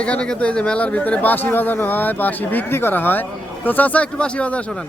এখানে কিন্তু এই যে মেলার ভিতরে বাঁশি বাজানো হয়, বাঁশি বিক্রি করা হয়। তো চাচা, একটু বাঁশি বাজার শোনান।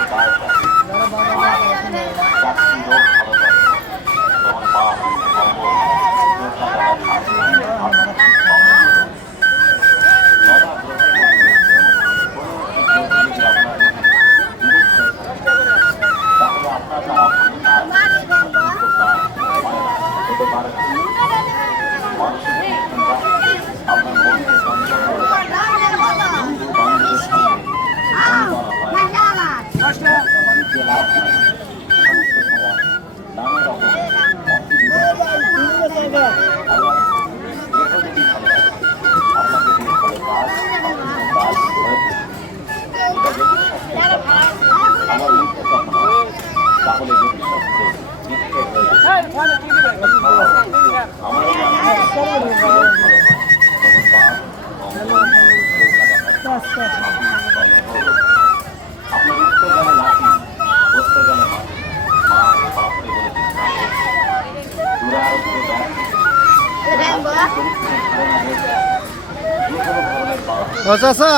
চাচা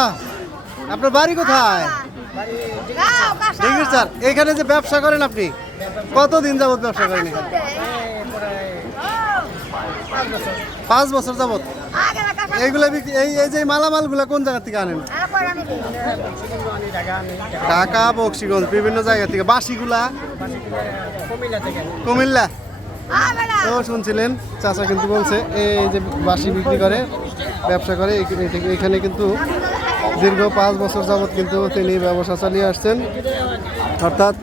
আপনার বাড়ি কোথায়? স্যার এখানে যে ব্যবসা করেন আপনি কতদিন যাবত ব্যবসা করেন? পাঁচ বছর যাবত? এইগুলা এই এই যে মালামালগুলো কোন জায়গা থেকে আনেন? ঢাকা, বক্সিগঞ্জ, বিভিন্ন জায়গা থেকে। বাসিগুলা? কুমিল্লা। তো শুনছিলেন? চাচা কিন্তু বলছে, এই যে বাসি বিক্রি করে, ব্যবসা করে এখানে কিন্তু দীর্ঘ পাঁচ বছর যাবৎ কিন্তু তিনি ব্যবসা চালিয়ে আসছেন। অর্থাৎ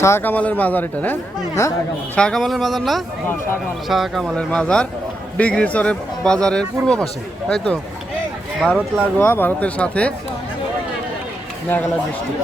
শাহ কামালের মাজার এটা, না? হ্যাঁ? শাহ কামালের মাজার না? শাহ কামালের মাজার, ডিগ্রি চরের বাজারের পূর্ব পাশে, তাই তো? ভারত লাগোয়া, ভারতের সাথে মেঘালয় ডিস্ট্রিক্ট।